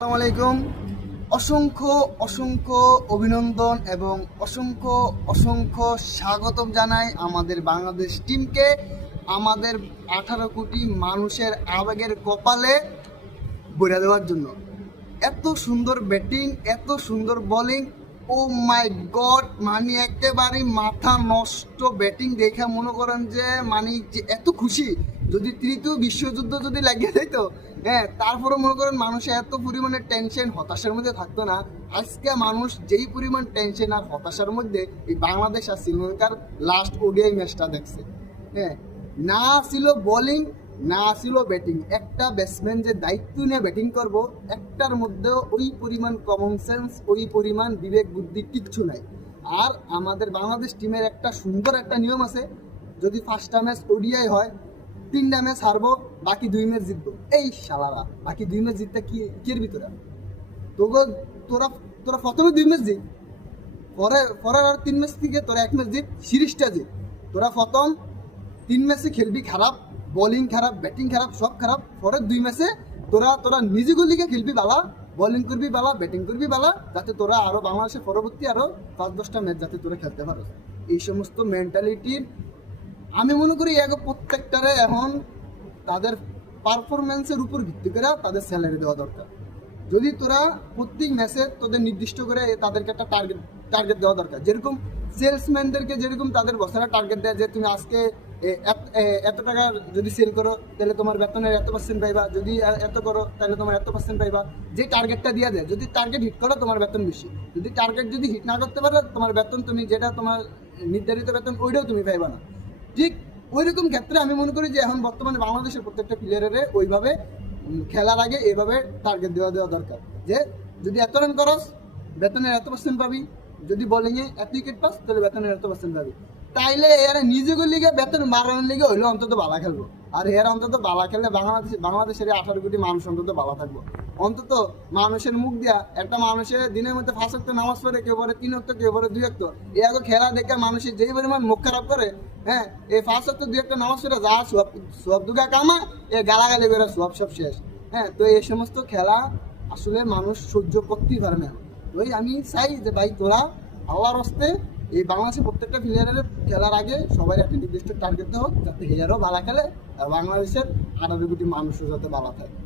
আসসালামু আলাইকুম। অসংখ্য অসংখ্য অভিনন্দন এবং অসংখ্য অসংখ্য স্বাগতম জানাই আমাদের বাংলাদেশ টিমকে, আমাদের আঠারো কোটি মানুষের আবেগের কপালে বইরা দেওয়ার জন্য। এত সুন্দর ব্যাটিং, এত সুন্দর বোলিং, ও মাই গড মানে একেবারে মাথা নষ্ট ব্যাটিং দেখে মনে করেন যে মানে যে এত খুশি। যদি তৃতীয় বিশ্বযুদ্ধ যদি লাগিয়ে যাইতো হ্যাঁ তারপরে মনে করেন মানুষের এত পরিমাণে টেনশন হতাশার মধ্যে থাকতো না। আজকে মানুষ যেই পরিমাণ টেনশন আর হতাশার মধ্যে এই বাংলাদেশ আর শ্রীলঙ্কার লাস্ট ওডিআই ম্যাচটা দেখছে। হ্যাঁ না ছিল বোলিং না ছিল ব্যাটিং একটা ব্যাটসম্যান যে দায়িত্ব নিয়ে ব্যাটিং করব, একটার মধ্যেও ওই পরিমাণ কমন সেন্স ওই পরিমাণ বিবেক বুদ্ধি কিচ্ছু নাই। আর আমাদের বাংলাদেশ টিমের একটা সুন্দর একটা নিয়ম আছে, যদি ফার্স্টটা ম্যাচ ওডিআই হয় তিনটা ম্যাচ হারবো বাকি দুই ম্যাচ জিতবো। এই শালারা, বাকি দুই ম্যাচ জিততে কি কির ভিতরে? তোকে তোরা তোরা প্রথমে দুই ম্যাচ জিত। পরে, পরের আর তিন ম্যাচ থেকে তোরা এক ম্যাচ জিত, সিরিজটা জিত। তোরা প্রথম তিন ম্যাচে খেলবি খারাপ বোলিং খারাপ ব্যাটিং খারাপ, সব খারাপ। পরের দুই ম্যাচে তোরা তোরা নিজে গলিকে খেলবি বালা বোলিং করবি বালা ব্যাটিং করবি বালা, যাতে তোরা আরও বাংলাদেশের পরবর্তী আরও পাঁচ দশটা ম্যাচ যাতে তোরা খেলতে পারো। এই সমস্ত মেন্টালিটির আমি মনে করি এগো প্রত্যেকটারে এখন তাদের পারফরমেন্সের উপর ভিত্তি করে তাদের স্যালারি দেওয়া দরকার। যদি তোরা প্রত্যেক ম্যাচে তোদের নির্দিষ্ট করে তাদেরকে একটা টার্গেট টার্গেট দেওয়া দরকার। যেরকম সেলসম্যানদেরকে যেরকম তাদের বছরের টার্গেট দেয় যে, তুমি আজকে এত- টাকার যদি সেল করো, তাহলে তোমার বেতনের এত পার্সেন্ট পাইবা। যদি এত করো, তাহলে তোমার এত পার্সেন্ট পাইবা। যে টার্গেটটা দিয়ে দেয়। যদি টার্গেট হিট করো, তোমার বেতন বেশি। যদি টার্গেট যদি হিট না করতে পারো, তোমার বেতন তুমি যেটা তোমার নির্ধারিত বেতন, ওইটাও তুমি পাইবা না। ঠিক ওই রকম ক্ষেত্রে আমি মনে করি যে এখন বর্তমানে বাংলাদেশের প্রত্যেকটা প্লেয়ারের ওইভাবে খেলার আগে এইভাবে টার্গেট দেওয়া দেওয়া দরকার। যে যদি এত রান করস, বেতনের এত পার্সেন্ট পাবি। যদি বোলিংয়ে এত উইকেট পাস, তাহলে বেতনের এত পার্সেন্ট পাবি। তাইলে এরা নিজেকে লিগে বেতন বাড়ানোর লিগে হইলেও অন্তত বালা খেলব। আর এরা অন্তত বালা খেললে বাংলাদেশ বাংলাদেশের আঠারো কোটি মানুষ অন্তত বালা থাকব। অন্তত মানুষের মুখ দিয়া একটা মানুষের দিনের মধ্যে পাঁচ অক্ট নামাজ পড়ে, কেউ পরে তিন অক্ট কেউ পরে দুই অক্ট এই আগে খেলা দেখে মানুষের যেই পরিমাণ মুখ খারাপ করে হ্যাঁ এই পাঁচ অক্ট দুই একটা নামাজ পড়ে যা সব সব দুগা কামা এ গালাগালি করে সব সব শেষ। হ্যাঁ তো এই সমস্ত খেলা আসলে মানুষ সহ্য করতেই পারে না। ওই আমি চাই যে ভাই তোরা আল্লাহর হস্তে এই বাংলাদেশের প্রত্যেকটা প্লেয়ারের খেলার আগে সবাই একটা নির্দিষ্ট টার্গেট দেওয়া হোক, যাতে হেয়ারও ভালো খেলে আর বাংলাদেশের আঠারো কোটি মানুষও যাতে ভালো থাকে।